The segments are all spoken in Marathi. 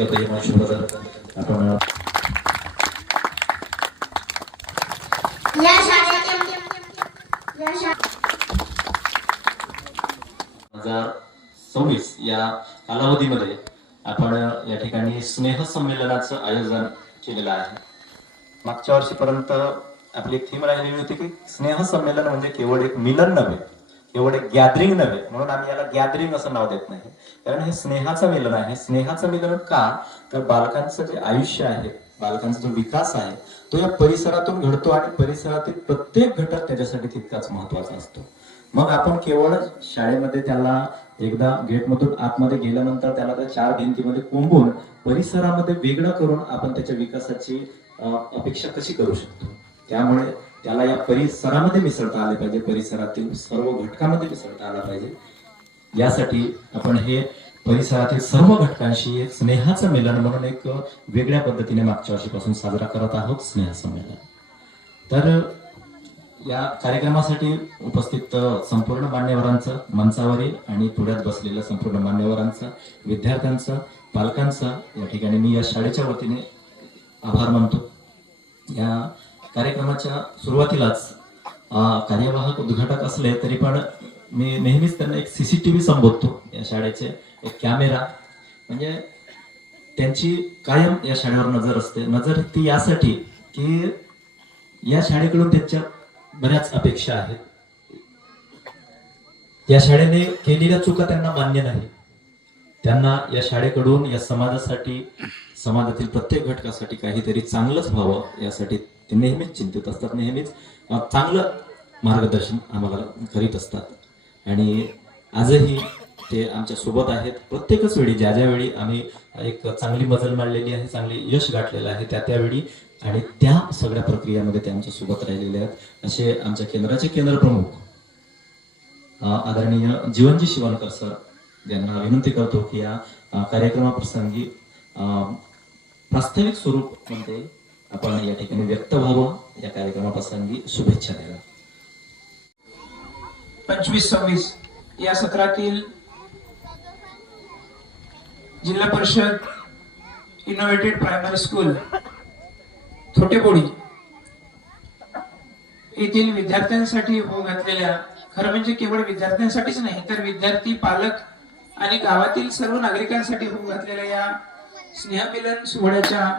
व्यक्तिगत इमोशनबद्दल आपण या शाळेत 2026 या कालावधीमध्ये आपण या ठिकाणी स्नेह संमेलनाचं आयोजन केलेलं आहे. मागच्या वर्षीपर्यंत आपली थीम राहिलेली होती की स्नेह संमेलन म्हणजे केवळ एक मिलन नव्हे, केवळ एक गॅदरिंग नव्हे, म्हणून आम्ही याला गॅदरिंग असं नाव देत नाही. कारण हे स्नेहाचं मिलन आहे. स्नेहाचं मिलन का, तर बालकांचं जे आयुष्य आहे, बालकांचा जो विकास आहे तो या परिसरातून घडतो आणि परिसरातील प्रत्येक घटक त्याच्यासाठी तितकाच महत्वाचा असतो. मग आपण केवळ शाळेमध्ये त्याला एकदा गेटमधून आतमध्ये गेल्यानंतर त्याला त्या 4 भिंतीमध्ये कोंबून परिसरामध्ये वेगळं करून आपण त्याच्या विकासाची अपेक्षा कशी करू शकतो. त्यामुळे त्याला या परिसरामध्ये मिसळता आले पाहिजे, परिसरातील सर्व घटकांमध्ये मिसळता आला पाहिजे. यासाठी आपण हे परिसरातील सर्व घटकांशी एक स्नेहाचं मिलन म्हणून एक वेगळ्या पद्धतीने मागच्या वर्षीपासून साजरा करत आहोत स्नेह संमेलन. तर या कार्यक्रमासाठी उपस्थित संपूर्ण मान्यवरांचं, मंचावरील आणि पुढ्यात बसलेल्या संपूर्ण मान्यवरांचं, विद्यार्थ्यांचं, पालकांचं या ठिकाणी मी या शाळेच्या वतीने आभार मानतो. या कार्यक्रमाच्या सुरुवातीलाच कार्यवाहक उद्घाटक असले तरी पण मी नेहमीच त्यांना एक CCTV संबोधतो. या शाळेचे एक कॅमेरा, म्हणजे त्यांची कायम या शाळेवर नजर असते. नजर ती यासाठी की या शाळेकडून त्यांच्या बऱ्याच अपेक्षा आहेत. या शाळेने केलेल्या चुका त्यांना मान्य नाही. त्यांना या शाळेकडून या समाजासाठी, समाजातील प्रत्येक घटकासाठी काहीतरी चांगलंच व्हावं यासाठी ते नेहमीच चिंतित असतात, नेहमीच चांगलं मार्गदर्शन आम्हाला करीत असतात. आणि आजही ते आमच्या सोबत आहेत. प्रत्येकच वेळी ज्या वेळी आम्ही एक चांगली मजल मांडलेली आहे, चांगली यश गाठलेलं आहे, त्यावेळी आणि त्या सगळ्या प्रक्रियेमध्ये ते आमच्या सोबत राहिलेले आहेत. असे आमच्या केंद्राचे केंद्रप्रमुख आदरणीय जीवनजी शिवणकर सर यांना विनंती करतो की या कार्यक्रमाप्रसंगी प्रास्ताविक स्वरूप मध्ये आपण या ठिकाणी व्यक्त व्हावं. या कार्यक्रमाप्रसंगी शुभेच्छा द्याव्या. 25-26 या सत्रातील जिल्हा परिषद इनोव्हेटेड प्रायमरी स्कूल छोटेबोडी येथील विद्यार्थ्यांसाठी होऊ घातलेल्या, खरं म्हणजे केवळ विद्यार्थ्यांसाठीच नाही तर विद्यार्थी, पालक आणि गावातील सर्व नागरिकांसाठी होऊ घातलेल्या या स्नेहमिलन सोहळ्याच्या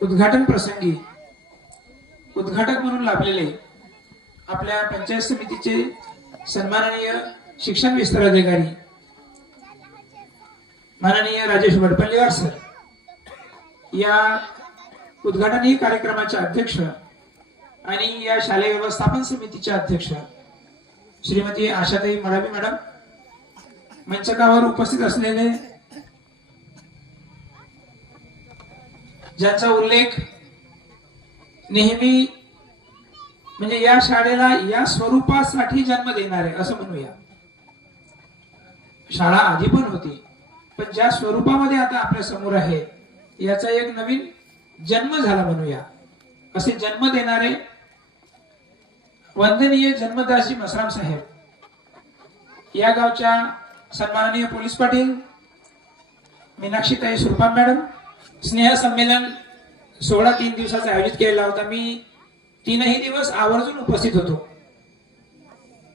उद्घाटन प्रसंगी उद्घाटक म्हणून लाभलेले आपल्या पंचायत समितीचे सन्माननीय शिक्षण विस्तार अधिकारी माननीय राजेश वडपल्लीवार सर, या उद्घाटनी कार्यक्रमाचे अध्यक्ष आणि या शालेय व्यवस्थापन समितीचे अध्यक्ष श्रीमती आशाताई मडावी मॅडम, मंचकावर उपस्थित असलेले ज्यांचा उल्लेख नेहमी म्हणजे या शाळेला या स्वरूपासाठी जन्म देणारे असं म्हणूया. शाळा आधी पण होती, पण ज्या स्वरूपामध्ये आता आपल्या समोर आहे याचा एक नवीन जन्म झाला म्हणूया. असे जन्म देणारे वंदनीय जन्मदासजी मसराम साहेब, या गावच्या सन्माननीय पोलीस पाटील मीनाक्षीताई सुरपाम मॅडम, स्नेह संमेलन सोहळा 3 दिवसाचा आयोजित केलेला होता. मी 3ही दिवस आवर्जून उपस्थित होतो.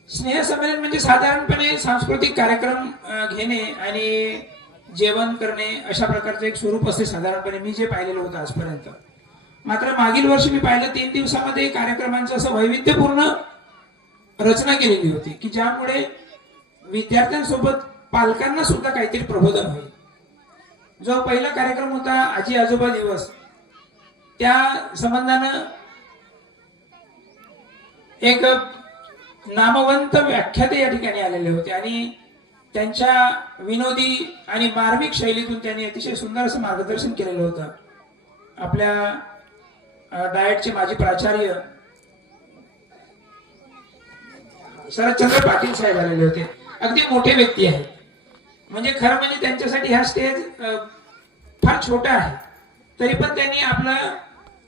स्नेह संमेलन म्हणजे साधारणपणे सांस्कृतिक कार्यक्रम घेणे आणि जेवण करणे अशा प्रकारचं एक स्वरूप असते साधारणपणे, मी जे पाहिलेलं होतं आजपर्यंत. मात्र मागील वर्षी मी पाहिलं 3 दिवसामध्ये कार्यक्रमांचं असं वैविध्यपूर्ण रचना केलेली होती की ज्यामुळे विद्यार्थ्यांसोबत पालकांना सुद्धा काहीतरी प्रबोधन होईल. जो पहिला कार्यक्रम होता आजी आजोबा दिवस, त्या संबंधानं एक नामवंत व्याख्याते या ठिकाणी आलेले होते आणि त्यांच्या विनोदी आणि मार्मिक शैलीतून त्यांनी अतिशय सुंदर असं मार्गदर्शन केलेलं होतं. आपल्या डाएटचे माजी प्राचार्य शरदचंद्र पाटील साहेब आलेले होते. अगदी मोठे व्यक्ती आहेत, म्हणजे खरं म्हणजे त्यांच्यासाठी हा स्टेज फार छोटा आहे, तरी पण त्यांनी आपलं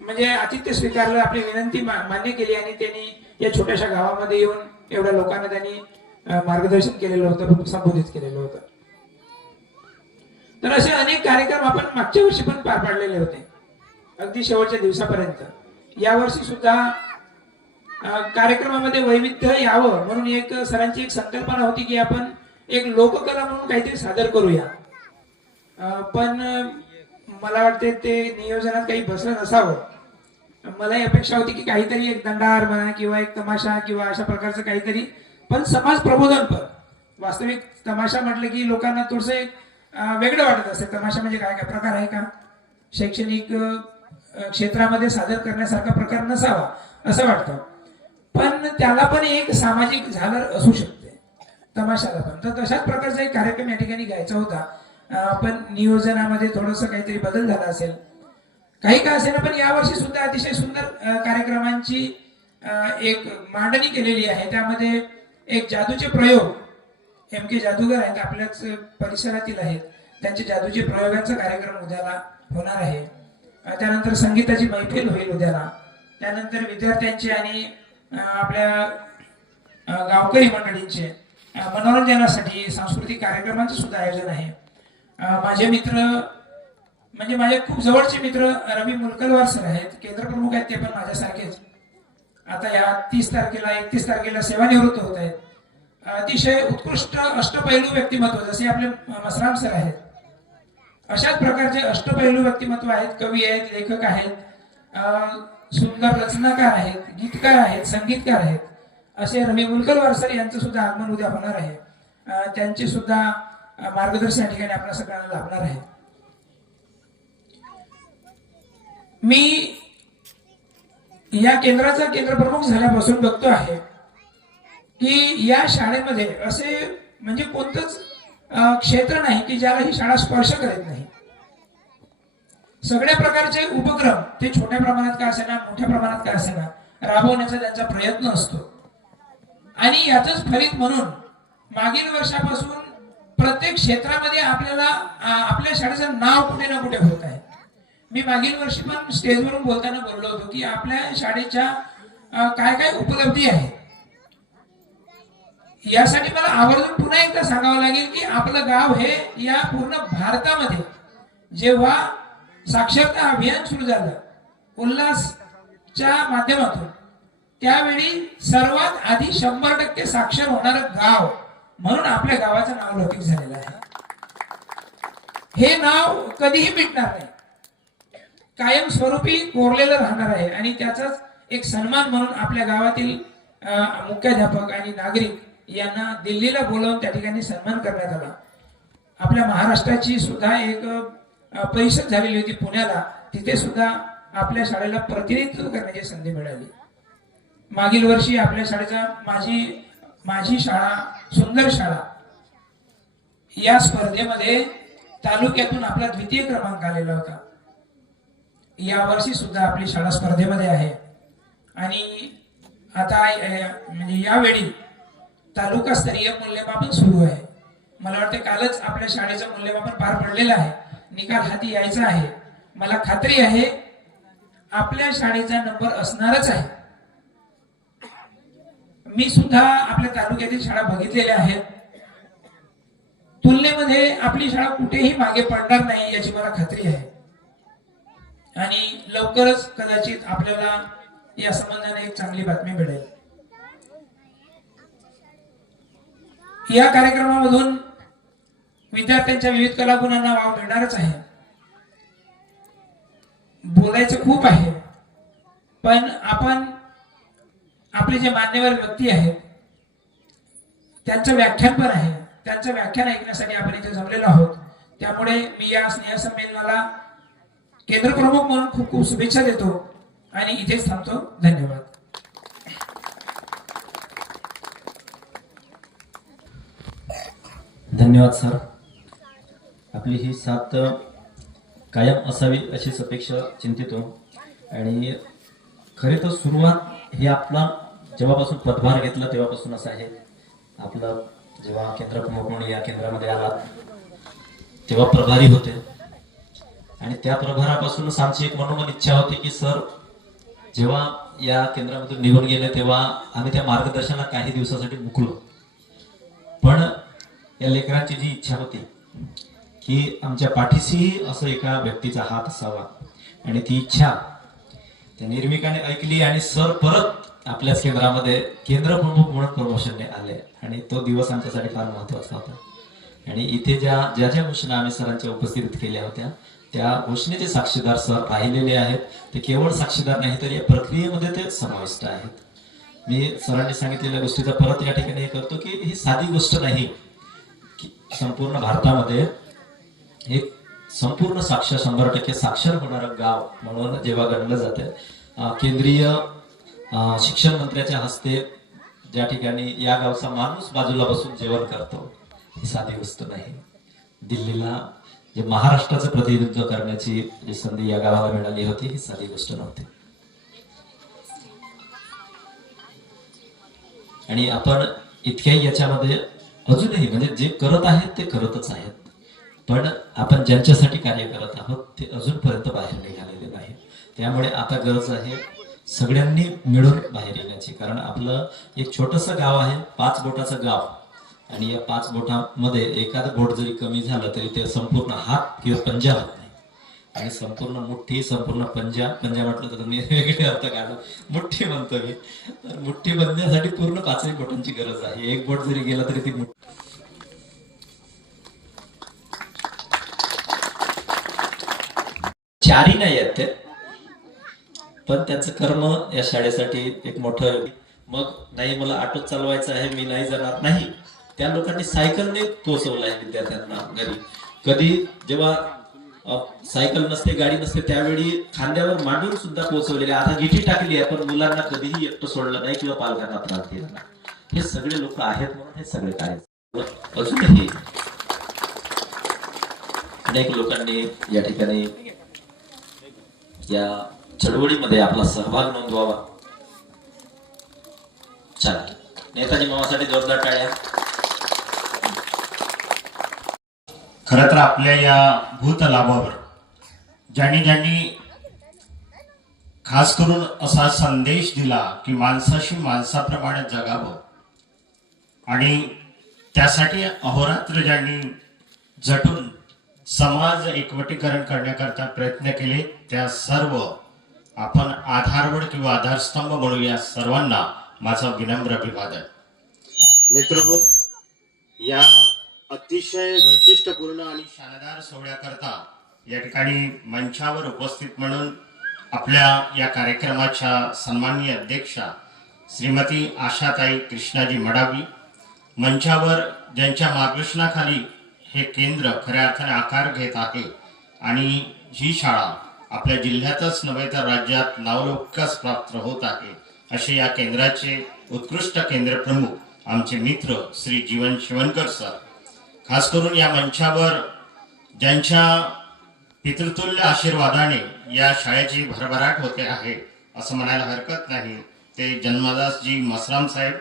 म्हणजे आतिथ्य स्वीकारलं, आपली विनंती मान्य केली आणि त्यांनी या छोट्याशा गावामध्ये येऊन एवढ्या लोकांना त्यांनी मार्गदर्शन केलेलं होतं, संबोधित केलेलं होतं. तर असे अनेक कार्यक्रम आपण मागच्या वर्षी पण पार पाडलेले होते, अगदी शेवटच्या दिवसापर्यंत. यावर्षी सुद्धा कार्यक्रमामध्ये वैविध्य यावं म्हणून एक सरांची एक संकल्पना होती की आपण एक लोककला म्हणून काहीतरी सादर करूया. पण मला वाटते ते नियोजनात काही बसलं नसावं. मला ही अपेक्षा होती की काहीतरी एक दंडार म्हणा किंवा एक तमाशा किंवा अशा प्रकारचं काहीतरी, पण समाज प्रबोधनपर. वास्तविक तमाशा म्हटलं की लोकांना थोडंसं एक वेगळं वाटत असेल. तमाशा म्हणजे काय काय प्रकार आहे का, शैक्षणिक क्षेत्रामध्ये सादर करण्यासारखा प्रकार नसावा असं वाटतं. पण त्याला पण एक सामाजिक झालर असू शकते तमाशाला पण. तर तशाच प्रकारचा एक कार्यक्रम या ठिकाणी घ्यायचा होता. पण नियोजनामध्ये थोडंसं काहीतरी बदल झाला असेल, काही का असेल. पण यावर्षी सुद्धा अतिशय सुंदर कार्यक्रमांची एक मांडणी केलेली आहे. त्यामध्ये एक जादूचे प्रयोग, MK जादूगर आहेत, आपल्याच परिसरातील आहेत, त्यांचे जादूचे प्रयोगांचा कार्यक्रम उद्याला होणार आहे. त्यानंतर संगीताची मैफिल होईल उद्याला. त्यानंतर विद्यार्थ्यांचे आणि आपल्या गावकरी मंडळींचे मनोरंजनासाठी सांस्कृतिक कार्यक्रमांचं सुद्धा आयोजन आहे. माझे मित्र म्हणजे माझे खूप जवळचे मित्र रवी मुलकलवार सर आहेत, केंद्र प्रमुख आहेत, ते पण माझ्यासारखेच. आता या 30 तारखेला 31 तारखेला सेवानिवृत्त होत आहेत. अतिशय उत्कृष्ट अष्टपैलू व्यक्तिमत्व जसे आपले मसराम सर आहेत, अशाच प्रकारचे अष्टपैलू व्यक्तिमत्व आहेत. कवी आहेत, लेखक आहेत, सुंदर रचनाकार आहेत, गीतकार आहेत, संगीतकार आहेत. असे रवी मुलकलवार सर यांचं सुद्धा आगमन उद्या होणार आहे. त्यांचे सुद्धा मार्गदर्शन या ठिकाणी आपल्या सगळ्यांना लाभणार आहे. मी या केंद्राचा केंद्र प्रमुख झाल्यापासून बघतो आहे की या शाळेमध्ये असे म्हणजे कोणतंच क्षेत्र नाही की ज्याला ही शाळा स्पर्श करत नाही. सगळ्या प्रकारचे उपक्रम, ते छोट्या प्रमाणात का असेना मोठ्या प्रमाणात का असेना, राबवण्याचा त्यांचा प्रयत्न असतो. आणि याचंच फलित म्हणून मागील वर्षापासून प्रत्येक क्षेत्रामध्ये आपल्याला आपल्या शाळेचं नाव कुठे ना कुठे होत आहे. मी मागील वर्षी पण स्टेजवरून बोलताना बोललो होतो की आपल्या शाळेच्या काय काय उपलब्धी आहेत. यासाठी मला आवर्जून पुन्हा एकदा सांगावं लागेल की आपलं गाव हे या पूर्ण भारतामध्ये जेव्हा साक्षरता अभियान सुरू झालं उल्हासच्या माध्यमातून, त्यावेळी सर्वात आधी 100% साक्षर होणारं गाव म्हणून आपल्या गावाचं नाव लौकिक झालेलं आहे. हे नाव कधीही मिटणार नाही, कायम स्वरूपी कोरलेलं राहणार आहे. आणि त्याचाच एक सन्मान म्हणून आपल्या गावातील मुख्याध्यापक आणि नागरिक यांना दिल्लीला बोलावून त्या ठिकाणी सन्मान करण्यात आला. आपल्या महाराष्ट्राची सुद्धा एक परिषद झालेली होती पुण्याला, तिथे सुद्धा आपल्या शाळेला प्रतिनिधित्व करण्याची संधी मिळाली. मागील वर्षी आपल्या शाळेचा माझी शाळा सुंदर शाळा या स्पर्धेमध्ये तालुक्यातून आपला द्वितीय क्रमांक आलेला होता. या वर्षी सुद्धा आपली शाळा स्पर्धेमध्ये आहे. आणि आता म्हणजे यावेळी तालुकास्तरीय मूल्यमापन सुरू आहे. मला वाटते कालच आपल्या शाळेचं मूल्यमापन पार पडलेलं आहे, निकाल हाती यायचा आहे. मला खात्री आहे आपल्या शाळेचा नंबर असणारच आहे. मी सुद्धा आपल्या तालुक्यातील शाळा बघितलेल्या आहेत. तुलनेमध्ये आपली शाळा कुठेही मागे पडणार नाही याची मला खात्री आहे. आणि लवकरच कदाचित आपल्याला या संबंधाने एक चांगली बातमी मिळेल. या कार्यक्रमामधून विद्यार्थ्यांच्या विविध कलागुणांना वाव मिळणारच आहे. बोलायचं खूप आहे, पण आपण आपले जे मान्यवर व्यक्ती आहेत त्यांचं व्याख्यान पण आहे, त्यांचं व्याख्यान ऐकण्यासाठी आपण इथे जमलेलो आहोत. त्यामुळे मी या स्नेहसंमेलनाला केंद्र प्रमुख म्हणून खूप खूप शुभेच्छा देतो आणि इथेच थांबतो. धन्यवाद. धन्यवाद सर. आपली ही साथ कायम असावी अशीच अपेक्षा चिंतितो. आणि खरे तर सुरुवात ही आपला जेव्हापासून पदभार घेतला तेव्हापासूनच आहे. आपलं जेव्हा केंद्र प्रमुख म्हणून या केंद्रामध्ये आलात तेव्हा प्रभारी होते आणि त्या प्रभारापासूनच आमची एक मनोमन इच्छा होती की सर जेव्हा या केंद्रामधून निघून गेले तेव्हा आम्ही त्या मार्गदर्शनाला काही दिवसासाठी मुकलो. पण या लेकरांची जी इच्छा होती की आमच्या पाठीशीही असं एका व्यक्तीचा हात असावा, आणि ती इच्छा त्या निर्मिकाने ऐकली आणि सर परत आपल्याच केंद्रामध्ये केंद्र प्रमुख म्हणून प्रमोशनने आले, आणि तो दिवस आमच्यासाठी फार महत्वाचा होता. आणि इथे ज्या ज्या ज्या घोषणा आम्ही सरांच्या उपस्थितीत केल्या होत्या त्या घोषणेचे साक्षीदार सर राहिलेले आहेत. ते केवळ साक्षीदार नाही तर या प्रक्रियेमध्ये ते समाविष्ट आहेत. मी सरांनी सांगितलेल्या गोष्टीचा परत या ठिकाणी हे करतो की ही साधी गोष्ट नाही की संपूर्ण भारतामध्ये एक संपूर्ण साक्षर 100% साक्षर होणारं गाव म्हणून जेव्हा गणलं जाते, केंद्रीय शिक्षण मंत्र्याच्या हस्ते ज्या ठिकाणी या गावचा माणूस बाजूला बसून जेवण करतो, ही साधी गोष्ट नाही. दिल्लीला जे महाराष्ट्राचं प्रतिनिधित्व करण्याची जी संधी या गावाला मिळाली होती, ही साधी गोष्ट नव्हती. आणि आपण इतक्याही याच्यामध्ये अजूनही म्हणजे जे करत आहेत ते करतच आहेत, पण आपण ज्यांच्यासाठी कार्य करत आहोत ते अजूनपर्यंत बाहेर निघालेले नाही. त्यामुळे आता गरज आहे सगळ्यांनी मिळून बाहेर येण्याची. कारण आपलं एक छोटंसं गाव आहे, 5 बोटाचं गाव, आणि या 5 बोटामध्ये एखादं बोट जरी कमी झालं तरी ते संपूर्ण हात किंवा पंजा होत नाही. आणि संपूर्ण मुठ्ठी, संपूर्ण पंजा म्हटलं तर तुम्ही वेगळे अर्थ काढा, मुठ्ठी म्हणतो मी. तर मुठ्ठी बनण्यासाठी पूर्ण 5ही बोटांची गरज आहे. एक बोट जरी गेला तरी ती चारी नाही आहेत ते, पण त्यांचं कर्म या शाळेसाठी एक मोठं. मग नाही मला ऑटो चालवायचं आहे, मी नाही जाणार, नाही, त्या लोकांनी सायकलने पोहोचवलं आहे विद्यार्थ्यांना घरी. कधी जेव्हा सायकल नसते, गाडी नसते, त्यावेळी खांद्यावर मांडून सुद्धा पोहोचवलेले. आता गिठी टाकली आहे पण मुलांना कधीही एकटं सोडलं नाही किंवा पालकांना त्रास दिला नाही. हे सगळे लोक आहेत म्हणून हे सगळे कार्य. अजूनही अनेक लोकांनी या ठिकाणी या चळवळीमध्ये आपला सहभाग नोंदवावा. चला, नेताजी मामासाठी जोरदार टाळ्या. खरं तर आपल्या या भूतलाभावर ज्यांनी ज्यांनी खास करून असा संदेश दिला की माणसाशी माणसाप्रमाणे जगावं, आणि त्यासाठी अहोरात्र ज्यांनी झटून समाज एकवटीकरण करण्याकरता प्रयत्न केले, त्या सर्व आपण आधारवड किंवा आधारस्तंभ म्हणू, या सर्वांना माझा विनम्र अभिवादन. मित्रहो, या अतिशय वैशिष्ट्यपूर्ण आणि शानदार सोहळ्याकरता या ठिकाणी मंचावर उपस्थित म्हणून आपल्या या कार्यक्रमाच्या सन्माननीय अध्यक्षा श्रीमती आशाताई कृष्णाजी मडावी, मंचावर ज्यांच्या मार्गदर्शनाखाली हे केंद्र खऱ्या अर्थाने आकार घेत आहे, आणि ही शाळा आपल्या जिल्ह्यातच नव्हे तर राज्यात नावलौकिकास प्राप्त होत आहे, असे या केंद्राचे उत्कृष्ट केंद्र प्रमुख आमचे मित्र श्री जीवन शिवणकर सर. खास करून या मंचावर ज्यांच्या पितृतुल्य आशीर्वादाने या शाळेची भरभराट होते आहे असं म्हणायला हरकत नाही, ते जन्मदासजी मसराम साहेब,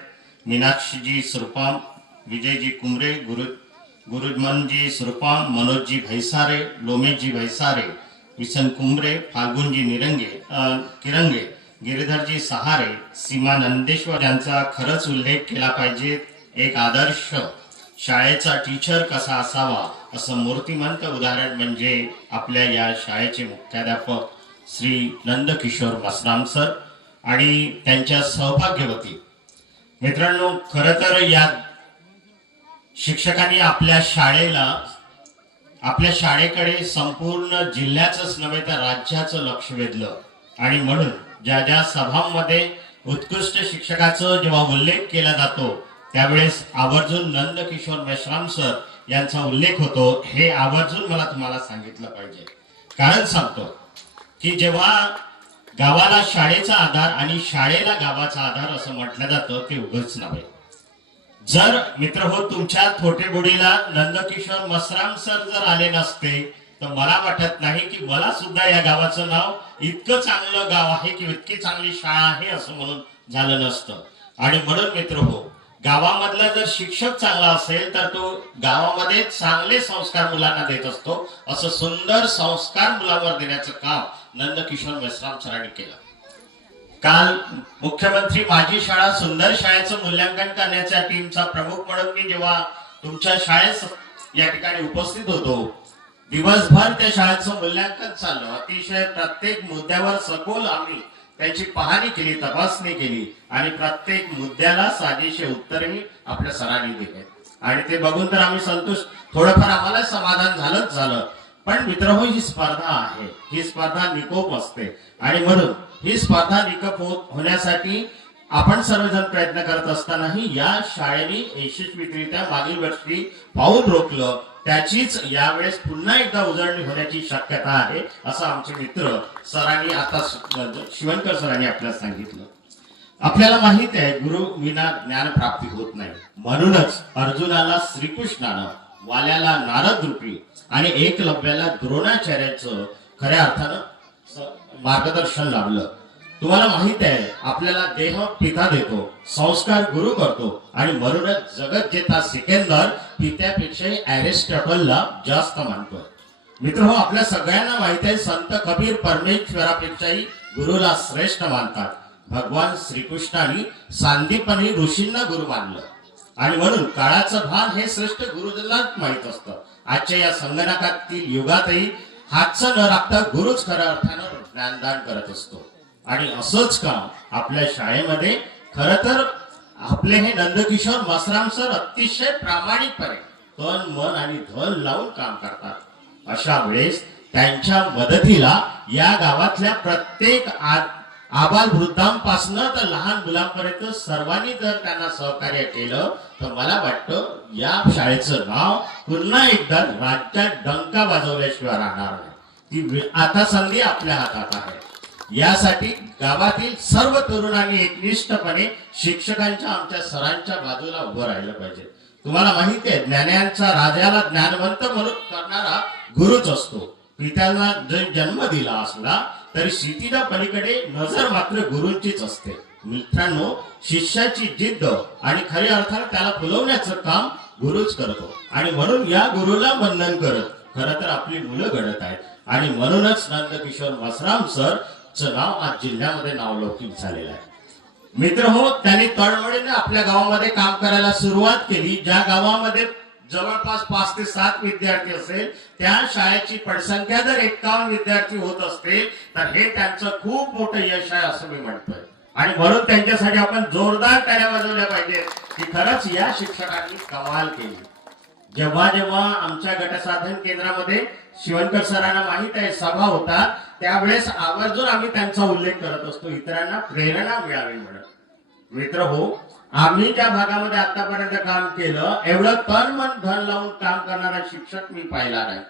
मीनाक्षीजी सुरपाम, विजयजी कुमरे, गुरुजमनजी सुरपाम, मनोजजी भैसारे, लोमेशजी भैसारे, विसन कुमरे, फाल्गुनजी किरंगे, गिरीधरजी सहारे, सीमा नंदेश्वर यांचा खरंच उल्लेख केला पाहिजे. एक आदर्श शाळेचा टीचर कसा असावा असं मूर्तिमंत उदाहरण म्हणजे आपल्या या शाळेचे मुख्याध्यापक श्री नंदकिशोर मसराम सर आणि त्यांच्या सहभाग्यवती. मित्रांनो, खरं तर या शिक्षकांनी आपल्या शाळेकडे संपूर्ण जिल्ह्याचंच नव्हे तर राज्याचं लक्ष वेधलं, आणि म्हणून ज्या ज्या सभांमध्ये उत्कृष्ट शिक्षकाचा जेव्हा उल्लेख केला जातो त्यावेळेस आवर्जून नंदकिशोर मेश्राम सर यांचा उल्लेख होतो. हे आवर्जून मला तुम्हाला सांगितलं पाहिजे. कारण सांगतो की जेव्हा गावाला शाळेचा आधार आणि शाळेला गावाचा आधार असं म्हटलं जातं ते उगाच नव्हे. जर मित्र हो तुमच्या थोटेबुडीला नंदकिशोर मसराम सर जर आले नसते तर मला वाटत नाही की मला सुद्धा या गावाचं नाव इतकं चांगलं गाव आहे की इतकी चांगली शाळा आहे असं म्हणून झालं नसतं. आणि म्हणून मित्र हो, गावामधला जर शिक्षक चांगला असेल तर तो गावामध्ये चांगले संस्कार मुलांना देत असतो. असं सुंदर संस्कार मुलांवर देण्याचं काम नंदकिशोर मेश्राम सरांनी केलं. काल मुख्यमंत्री माझी शाळा सुंदर शाळेचं मूल्यांकन करण्याच्या टीमचा प्रमुख म्हणून मी जेव्हा तुमच्या शाळेत या ठिकाणी उपस्थित होतो दिवसभर त्या शाळेचं मूल्यांकन चाललं. अतिशय प्रत्येक मुद्द्यावर सखोल आम्ही त्याची पाहणी केली, तपासणी केली आणि प्रत्येक मुद्द्याला साजेशी उत्तरही आपल्या सरांनी दिले आणि ते बघून तर आम्ही संतुष्ट, थोडंफार आम्हाला समाधान झालं. पण मित्रहो, ही स्पर्धा आहे, ही स्पर्धा निकोप असते आणि म्हणून ही स्पर्धा निकोप होण्यासाठी आपण सर्वजण प्रयत्न करत असतानाही या शाळेने यशस्वीरित्या मागील वर्षी पाऊल रोखलं. त्याचीच यावेळेस पुन्हा एकदा उजळणी होण्याची शक्यता आहे असं आमचे मित्र सरांनी आता शिवणकर सरांनी आपल्याला सांगितलं. आपल्याला माहित आहे, गुरु विना ज्ञान प्राप्ती होत नाही. म्हणूनच अर्जुनाला श्रीकृष्णानं, वाल्याला नारद रूपी आणि एकलव्याला द्रोणाचार्याचं खऱ्या अर्थानं मार्गदर्शन लाभलं. तुम्हाला माहित आहे, आपल्याला देह पिता देतो, संस्कार गुरु करतो आणि म्हणूनच जगत जेता सिकंदर पित्यापेक्षाही अरिस्टॉटलला जास्त मानतोय. मित्र, आपल्या सगळ्यांना माहित आहे, संत कबीर परमेश्वरापेक्षाही गुरुला श्रेष्ठ मानतात. भगवान श्रीकृष्णाने सांदीपनी ऋषींना गुरु मानलं आणि म्हणून काळाचं भान हे श्रेष्ठ गुरुजनांना माहित असतं. आजच्या या संगणकातील युगातही हातचं न राखता गुरुच खऱ्या अर्थानं ज्ञानदान करत असतो. आणि असंच काम आपल्या शाळेमध्ये खर तर आपले हे नंदकिशोर मसराम सर अतिशय प्रामाणिकपणे तन मन आणि धन लावून काम करतात. अशा वेळेस त्यांच्या मदतीला या गावातल्या प्रत्येक आबाल वृद्धांपासून तर लहान मुलांपर्यंत सर्वांनी जर त्यांना सहकार्य केलं तर मला वाटतं या शाळेचं नाव पुन्हा एकदा राज्यात डंका वाजवल्याशिवाय राहणार नाही. ती आता संधी आपल्या हातात आहे. यासाठी गावातील सर्व तरुणांनी एकनिष्ठपणे शिक्षकांच्या, आमच्या सरांच्या बाजूला उभं राहिलं पाहिजे. तुम्हाला माहिती आहे, ज्ञानांचा राजाला ज्ञानवंत म्हणून करणारा गुरुच असतो. पित्याला जर जन्म दिला असला तरी शेतीच्या पलीकडे नजर मात्र गुरूंचीच असते. मित्रांनो, शिष्याची जिद्द आणि खऱ्या अर्थाने त्याला फुलवण्याचं काम गुरुच करतो आणि म्हणून या गुरुला वंदन करत खरं तर आपली मुलं घडत आहेत आणि म्हणूनच नंदकिशोर मसराम सर नाव आज जिल्ह्यामध्ये नावलौकिक झालेलं आहे. मित्र हो, त्यांनी तळमळीने आपल्या गावामध्ये काम करायला सुरुवात केली. ज्या गावामध्ये जवळपास 5 ते 7 विद्यार्थी असेल त्या शाळेची पटसंख्या जर 51 विद्यार्थी होत असतील तर हे त्यांचं खूप मोठं यश आहे असं मी म्हणतोय आणि म्हणून त्यांच्यासाठी आपण जोरदार टाळ्या वाजवल्या पाहिजेत की खरंच या शिक्षकांनी कमाल केली. जेव्हा जेव्हा आमच्या गटसाधन केंद्रामध्ये शिवणकर सरांना माहित आहे सभा होतात त्यावेळेस आवर्जून आम्ही त्यांचा उल्लेख करत असतो, इतरांना प्रेरणा मिळावी म्हणून. मित्र हो, आम्ही ज्या भागामध्ये आतापर्यंत काम केलं एवढं तन मन धन लावून काम करणारा शिक्षक मी पाहिला नाही.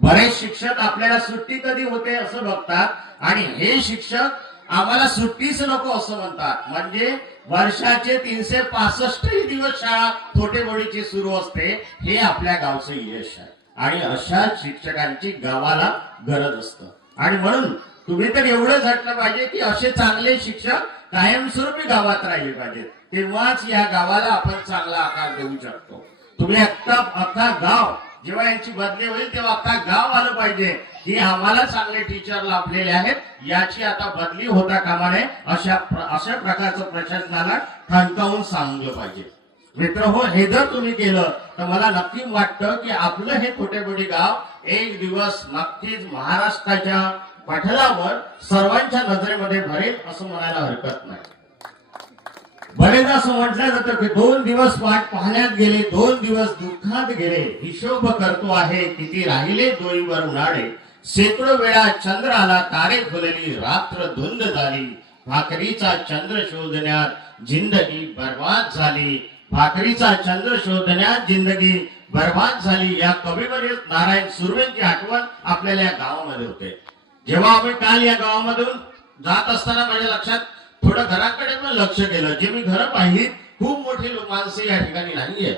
बरेच शिक्षक आपल्याला सुट्टी कधी होते असं बघतात आणि हे शिक्षक आम्हाला सुट्टीच नको असं म्हणतात. म्हणजे वर्षाचे 365 दिवस शाळा थोटेबोडीची सुरू असते. हे आपल्या गावचं यश आहे आणि अशा शिक्षकांची गावाला गरज असतं आणि म्हणून तुम्ही तर एवढं झटलं पाहिजे की असे चांगले शिक्षक कायमस्वरूपी गावात राहिले पाहिजेत. तेव्हाच या गावाला आपण चांगला आकार देऊ शकतो. तुम्ही अख्खा गाव, जेव्हा यांची बदली होईल तेव्हा अख्खा गाव आलं पाहिजे की आम्हाला चांगले टीचर लाभलेले आहेत, याची आता बदली होता कामा नये. अशा प्रकारचं प्रशासनाला ठणकावून सांगलं पाहिजे. मित्र हो, हे जर तुम्ही केलं तर मला नक्की वाटतं की आपलं हे छोटेबोडी गाव एक दिवस नक्कीच महाराष्ट्राच्या पटलावर सर्वांच्या नजरेमध्ये भरेल असं म्हणायला हरकत नाही. बरेचदा असं म्हटलं जातं की 2 दिवस वाट पाहण्यात गेले, 2 दिवस दुःखात गेले, हिशोब करतो आहे किती राहिले डोईवर उन्हाळे, शेकडो वेळा चंद्र आला तारे फुलली, रात्र धुंद झाली, भाकरीचा चंद्र शोधण्यात जिंदगी बर्बाद झाली, भाकरीचा चंद्र शोधण्यात जिंदगी बर्बाद झाली. या कविवर्य नारायण सुर्वेंची आठवण आपल्याला या गावामध्ये होते. जेव्हा आम्ही काल या गावामधून जात असताना माझ्या लक्षात थोडं घराकडे पण लक्ष केलं. जे मी घर पाहिली खूप मोठी माणसे या ठिकाणी नाहीये.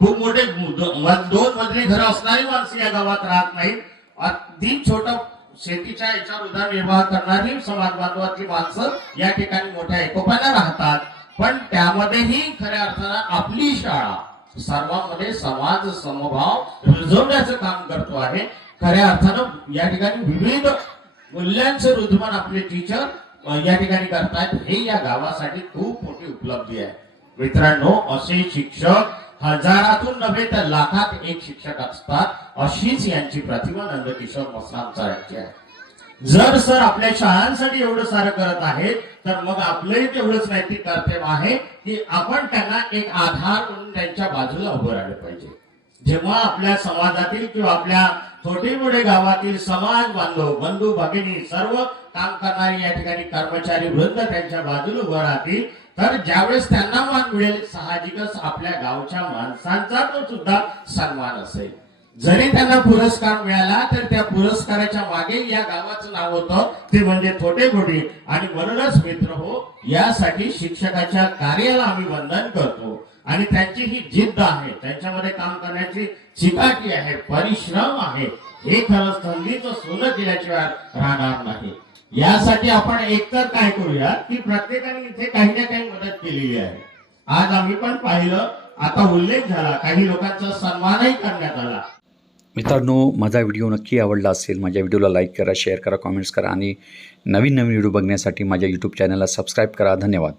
खूप मोठे 2 मजली घर असणारी माणसे या गावात राहत नाहीत. अगदी छोटं शेतीच्या याच्यावर उदरनिर्वाह करणारी समाज बांधवातली माणसं या ठिकाणी मोठ्या एकोप्याने राहतात. पण त्यामध्येही खऱ्या अर्थानं आपली शाळा सर्वांमध्ये समाज समभाव रुजवण्याचं काम करतो आहे. खऱ्या अर्थानं या ठिकाणी विविध मूल्यांचं रुजवण आपले टीचर या ठिकाणी करतात. हे या गावासाठी खूप मोठी उपलब्धी आहे. मित्रांनो, असे शिक्षक हजारातून नव्हे तर लाखात एक शिक्षक असतात, अशीच यांची प्रतिभा नंदकिशोर मसराम सरांची आहे. जर सर आपल्या शाळांसाठी एवढं सारं करत आहेत, तर मग आपलंही तेवढंच नैतिक कर्तव्य आहे की आपण त्यांना एक आधार म्हणून त्यांच्या बाजूला उभं राहिलं पाहिजे. जेव्हा आपल्या समाजातील किंवा आपल्या छोटे मोठे गावातील समाज बांधव, बंधू भगिनी, सर्व काम करणारे या ठिकाणी कर्मचारी वृंद त्यांच्या बाजूला उभं राहतील, तर ज्यावेळेस त्यांना मान मिळेल, साहजिकच आपल्या गावच्या माणसांचा तो सुद्धा सन्मान असेल. जरी त्यांना पुरस्कार मिळाला तर त्या पुरस्काराच्या मागे या गावाचं नाव होतं, ते म्हणजे थोटेगोडी. आणि म्हणूनच मित्र हो, यासाठी शिक्षकाच्या कार्याला आम्ही वंदन करतो. आणि त्यांची ही जिद्द आहे, त्यांच्यामध्ये काम करण्याची चिकाटी आहे, परिश्रम आहे, हे खरंच संधीचं सोनं केल्याशिवाय राहणार नाही. यासाठी आपण एकतर काय करूया की प्रत्येकाने इथे काही ना काही मदत केलेली आहे. आज आम्ही पण पाहिलं, आता उल्लेख झाला, काही लोकांचा सन्मानही करण्यात आला. मित्रांनो, माझा व्हिडिओ नक्की आवडला असेल. माझ्या व्हिडिओला लाईक करा, शेअर करा, कमेंट्स करा आणि नवीन व्हिडिओ बघण्यासाठी माझ्या यूट्यूब चॅनलला सबस्क्राईब करा. धन्यवाद.